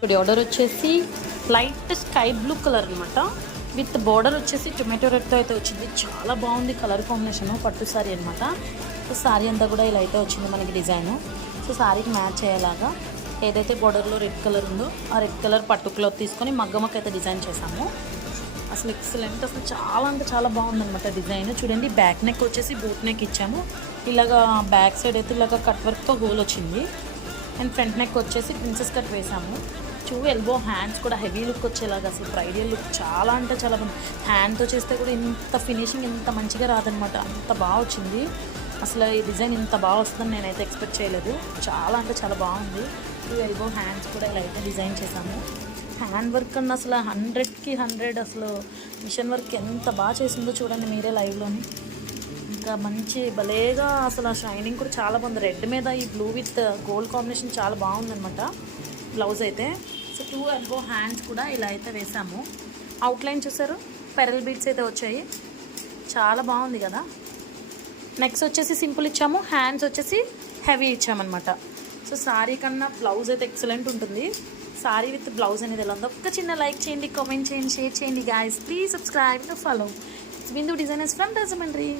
ఇప్పుడు ఆర్డర్ వచ్చేసి light sky blue colour అనమాట. విత్ బార్డర్ వచ్చేసి టొమాటో రెడ్తో అయితే వచ్చింది. చాలా బాగుంది కలర్ కాంబినేషన్. పట్టు సారీ అనమాట. సో సారీ అంతా కూడా ఇలా అయితే వచ్చింది మనకి డిజైన్. సో సారీకి మ్యాచ్ అయ్యేలాగా ఏదైతే బార్డర్లో రెడ్ కలర్ ఉందో ఆ రెడ్ కలర్ పట్టు క్లాత్ తీసుకొని మగ్గమక్క అయితే డిజైన్ చేసాము. అసలు ఎక్సలెంట్, అసలు చాలా అంటే చాలా బాగుందన్నమాట డిజైన్. చూడండి బ్యాక్ నెక్ వచ్చేసి బోట్ నెక్ ఇచ్చాము. ఇలాగా బ్యాక్ సైడ్ అయితే ఇలాగ కట్ వర్క్తో హోల్ వచ్చింది. అండ్ ఫ్రంట్ నెక్ వచ్చేసి ప్రిన్సెస్ కట్ వేసాము. ఎల్బో హ్యాండ్స్ కూడా హెవీ లుక్ వచ్చేలాగా, అసలు బ్రైడల్ లుక్ చాలా అంటే చాలా బాగుంది. హ్యాండ్తో చేస్తే కూడా ఇంత ఫినిషింగ్ ఇంత మంచిగా రాదనమాట, అంత బాగా వచ్చింది. అసలు ఈ డిజైన్ ఇంత బాగా వస్తుందని నేనైతే ఎక్స్పెక్ట్ చేయలేదు. చాలా అంటే చాలా బాగుంది. ఈ ఎల్బో హ్యాండ్స్ కూడా ఇలా అయితే డిజైన్ చేసాము. హ్యాండ్ వర్క్ అన్న అసలు 100కి 100, అసలు మిషన్ వర్క్ ఎంత బాగా చేసిందో చూడండి మీరే లైవ్లోని. ఇంకా మంచి భలేగా అసలు ఆ షైనింగ్ కూడా చాలా బాగుంది. రెడ్ మీద ఈ బ్లూ విత్ గోల్డ్ కాంబినేషన్ చాలా బాగుందనమాట బ్లౌజ్ అయితే. సో 2 ఎల్బో హ్యాండ్స్ కూడా ఇలా అయితే వేసాము. అవుట్లైన్ చూసారు, పెరల్ బీడ్స్ అయితే వచ్చాయి. చాలా బాగుంది కదా. నెక్స్ట్ వచ్చేసి సింపుల్ ఇచ్చాము, హ్యాండ్స్ వచ్చేసి హెవీ ఇచ్చామన్నమాట. సో సారీ కన్నా బ్లౌజ్ అయితే ఎక్సలెంట్ ఉంటుంది. సారీ విత్ బ్లౌజ్ అనేది ఎలా ఉందో ఒక్క చిన్న లైక్ చేయండి, కామెంట్ చేయండి, షేర్ చేయండి guys. Please subscribe to follow Bindu designers from Rajahmundry.